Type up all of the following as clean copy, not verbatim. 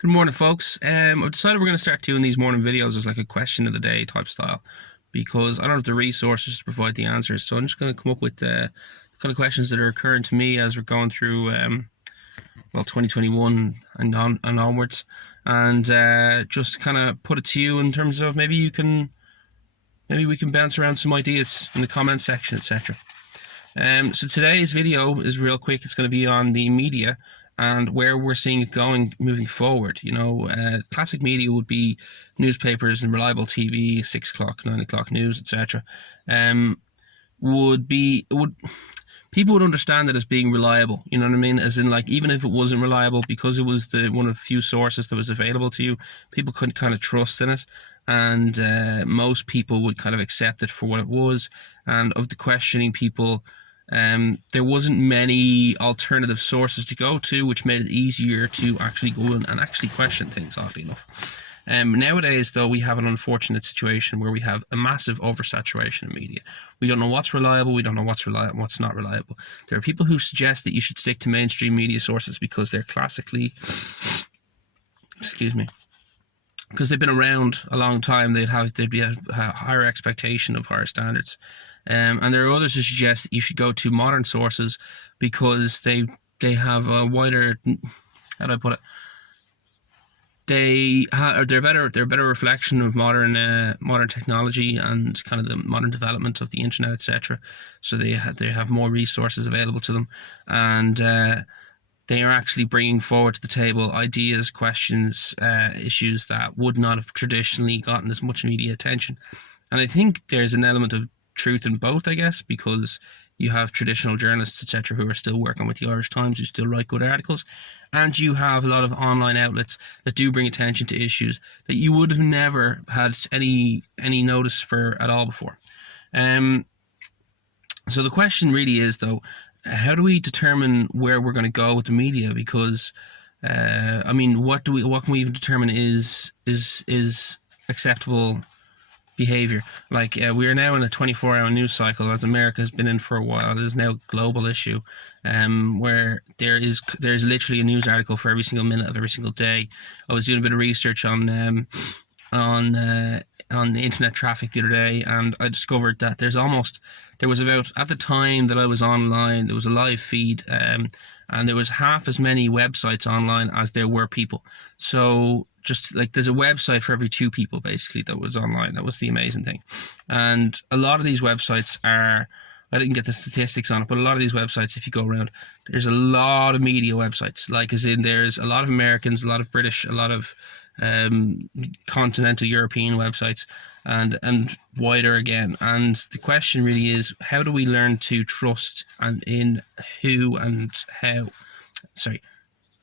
Good morning, folks. I've decided we're going to start doing these morning videos as like a question of the day type style because I don't have the resources to provide the answers. So I'm just going to come up with the kind of questions that are occurring to me as we're going through 2021 and onwards, and just kind of put it to you in terms of maybe we can bounce around some ideas in the comment section, etc. So today's video is real quick. It's going to be on the media and where we're seeing it going moving forward. Classic media would be newspapers and reliable TV, 6 o'clock, 9 o'clock news, etc. People would understand it as being reliable, you know what I mean? As in, like, even if it wasn't reliable, because it was one of the few sources that was available to you, people could kind of trust in it, and most people would kind of accept it for what it was. And of the questioning people, there wasn't many alternative sources to go to, which made it easier to actually go in and actually question things, oddly enough. Nowadays, though, we have an unfortunate situation where we have a massive oversaturation of media. We don't know what's reliable, we don't know what's not reliable. There are people who suggest that you should stick to mainstream media sources because they're classically, because they've been around a long time. They'd be a higher expectation of higher standards. And there are others who suggest that you should go to modern sources because they have a wider, how do I put it? They're a better reflection of modern technology and kind of the modern development of the internet, etc. So they have more resources available to them, and they are actually bringing forward to the table ideas, questions, issues that would not have traditionally gotten as much media attention. And I think there's an element of truth in both, I guess, because you have traditional journalists, etc., who are still working with the Irish Times, who still write good articles, and you have a lot of online outlets that do bring attention to issues that you would have never had any notice for at all before. So the question really is, though, how do we determine where we're going to go with the media? Because what can we even determine is acceptable behavior? Like, we are now in a 24-hour news cycle, as America has been in for a while. It is now a global issue, where there is literally a news article for every single minute of every single day. I was doing a bit of research on internet traffic the other day, and I discovered that there was about, at the time that I was online, there was a live feed, and there was half as many websites online as there were people. So just like, there's a website for every 2 people basically that was online. That was the amazing thing. And a lot of these websites I didn't get the statistics on it, but a lot of these websites, if you go around, there's a lot of media websites. Like, as in, there's a lot of Americans, a lot of British, a lot of continental European websites, and wider again. And the question really is, how do we learn to trust in who and how? Sorry.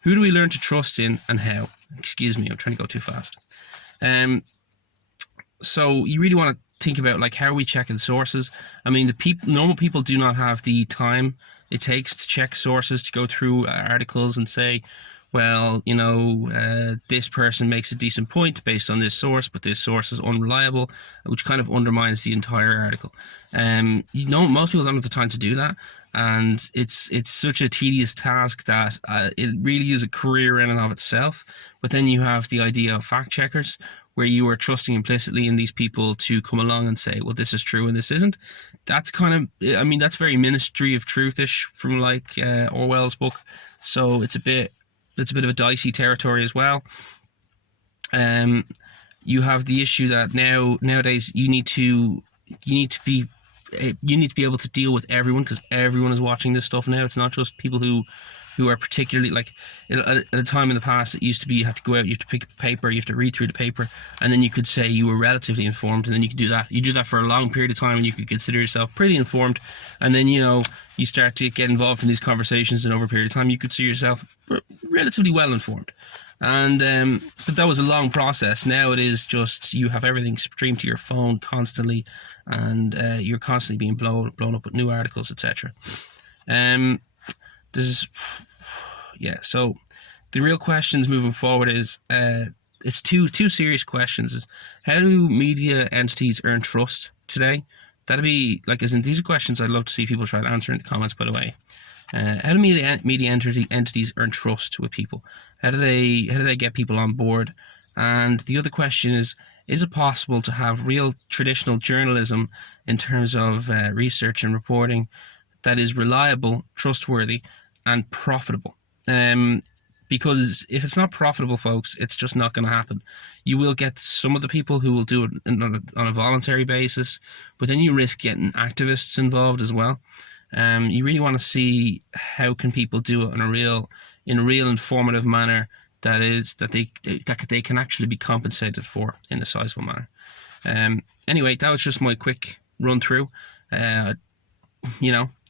Who do we learn to trust in and how? Excuse me, I'm trying to go too fast. So you really want to think about, like, how are we checking sources? I mean, normal people do not have the time it takes to check sources, to go through articles and say, well, this person makes a decent point based on this source, but this source is unreliable, which kind of undermines the entire article. Most people don't have the time to do that, and it's such a tedious task that it really is a career in and of itself. But then you have the idea of fact checkers, where you are trusting implicitly in these people to come along and say, well, this is true and this isn't. That's that's very Ministry of Truth-ish from, like, Orwell's book. So it's a bit of a dicey territory as well. You have the issue that nowadays you need to be able to deal with everyone, because everyone is watching this stuff now. It's not just people who are particularly, like, at a time in the past, it used to be you have to go out, you have to pick a paper, you have to read through the paper, and then you could say you were relatively informed, and then you could do that. You do that for a long period of time, and you could consider yourself pretty informed, and then, you start to get involved in these conversations, and over a period of time, you could see yourself relatively well informed. And but that was a long process. Now it is just, you have everything streamed to your phone constantly, and you're constantly being blown up with new articles, etc. So the real questions moving forward is, it's two serious questions. Is, how do media entities earn trust today? That'd be, like, as in, these are questions I'd love to see people try to answer in the comments, by the way. How do media entities earn trust with people? How do they get people on board? And the other question is it possible to have real traditional journalism in terms of research and reporting that is reliable, trustworthy, and profitable? Because if it's not profitable, folks, it's just not going to happen. You will get some of the people who will do it on a voluntary basis, but then you risk getting activists involved as well. You really want to see how can people do it in a real informative manner that they can actually be compensated for in a sizable manner. Anyway, that was just my quick run through. I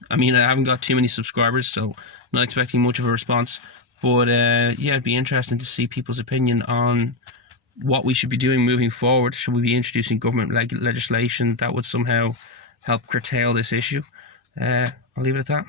haven't got too many subscribers, so I'm not expecting much of a response. But it'd be interesting to see people's opinion on what we should be doing moving forward. Should we be introducing government legislation that would somehow help curtail this issue? I'll leave it at that.